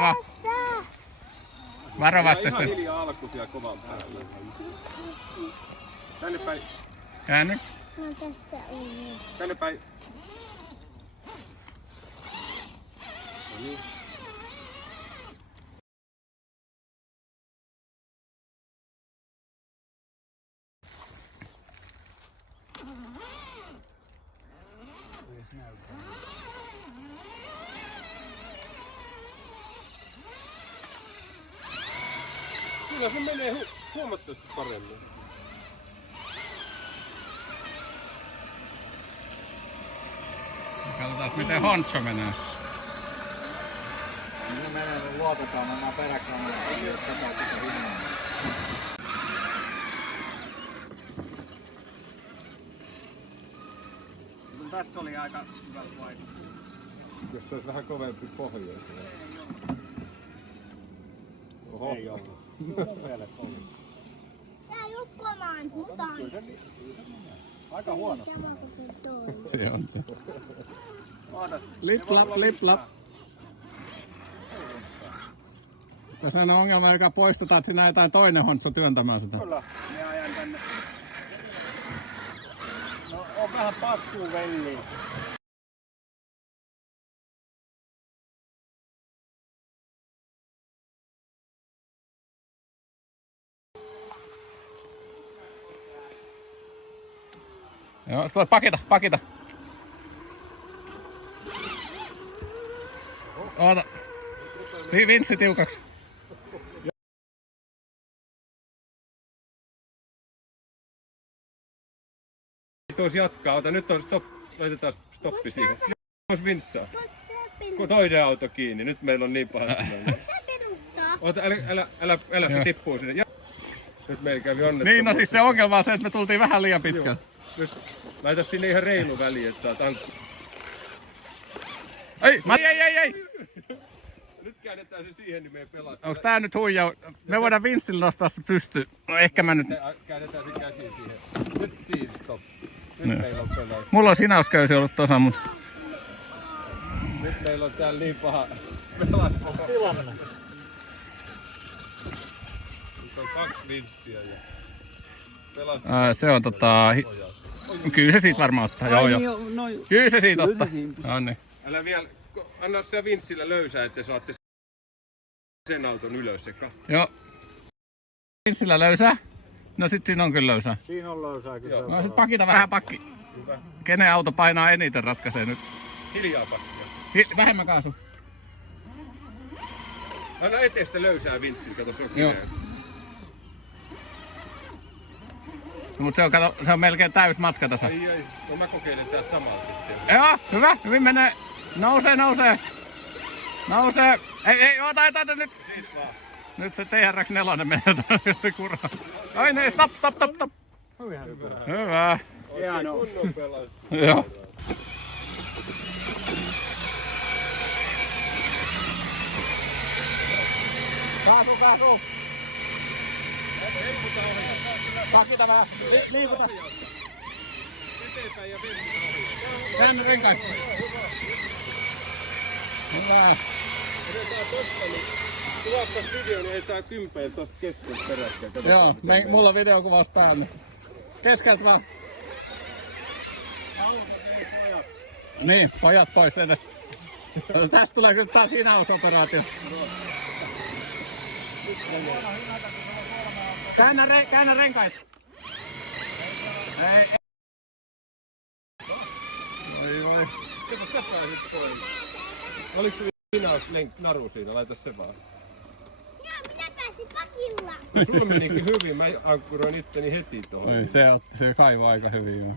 vaan. Varovasti se. Ihan hiljaa alkuisia kovan päällä. Tänne päin. Käänny. No tässä on. Tänne päin. No niin. Kyllä se menee huomattavasti paremmin. Katsotaan miten Honcho menee. Minä menen, luotetaan nämä peräkamerat. Ei ole tätä sitä hinnaa. Tässä oli aika hyvät vaikutukset. Jos se olisi vähän kovempi pohja. Oho. Ei ollut. Mun mielestä oli. Tää ei oo komaan, mutta Aika huono. sama kuin se toi. Se on se. Ootas. Lip-lap, lip-lap. Tässä on ongelma, joka poistetaan, että siinä jotain toinen Honcho työntämään sitä. Kyllä. Minä ajan tänne. No on vähän paksua velliä. Joo, tulee pakita. Oota. Vinssi tiukaksi. Tuossa jatkaa. Ota nyt on stop. Laitetaan stoppi siihen. Tuossa vinssaa. Voitko sä Kun peruuttaa? toinen auto kiinni. Nyt meillä on niin paha tilanne. Voitko sä peruuttaa? Ota, älä se tippuu sinne. Ja. Nyt meillä kävi onnettomuus. Niin, no siis se ongelma on se, että me tultiin vähän liian pitkään. Nyt laita sinne ihan reilu väli, että saat ankku. Ei! Nyt käännetään se siihen, niin me ei pelata. Onks tää nyt huijaus? Me voidaan Vinstillä nostaa se pystyyn. No ehkä mä nyt... Käännetään se käsiin siihen. Nyt siinä, stop. Nyt No. meillä on pelaus. Mulla on sinausköysi ollut tossa, mut... Nyt meillä on täällä niin paha pelastilanne. Nyt on 2 vinstiä ja Se on Kyllä se siitä varmaan ottaa, joo. Kyllä se siitä ottaa. No niin. älä vielä, anna se vinstillä löysää, että saatte sen auton ylös sekä. Joo. Vinstillä löysää? No sit siinä on kyllä löysää. Siinä on löysää kyllä. Joo. No sit pakita vähän pakki. Hyvä. Kenen auto painaa eniten ratkaisee nyt. Hiljaa pakkia. Vähemmän kaasu. Anna eteistä löysää vinstillä, kato se on Joo. kireä. Mut se on melkein täys matka tässä. Ei. No mä kokeilen täältä samaa sitten. Joo, hyvä. Hyvin menee. Nousee. Ei, ota nyt. Siitä vaan. Nyt se TRX4 menee tuonne kuraan. Ai niin, stop. Hyvä. Oikein kunnon pelaus. Joo. Kaasu. Pakita vähän. Liikuta. Eteenpäin ja vinstillä. Käännä renkaat. Hyvä. Otetaan tosta, niin kuvaattais video, niin ei tää kympeen tosta kesken peräkkäin. Joo, mulla on videokuvaus päällä. Keskeltä vaan. Niin, pojat pois edestä. Tästä tulee kyllä taas hinausoperaatio. Käännä renkaat. Ei. Oi. Kato tässä on sitten pois. Oliko se hinausnaru siinä? Laita se vaan. Minä pääsin pakilla. No sulla menikin hyvin, mä ankkuroin itteni heti tohon. Se kaivaa aika hyvin joo.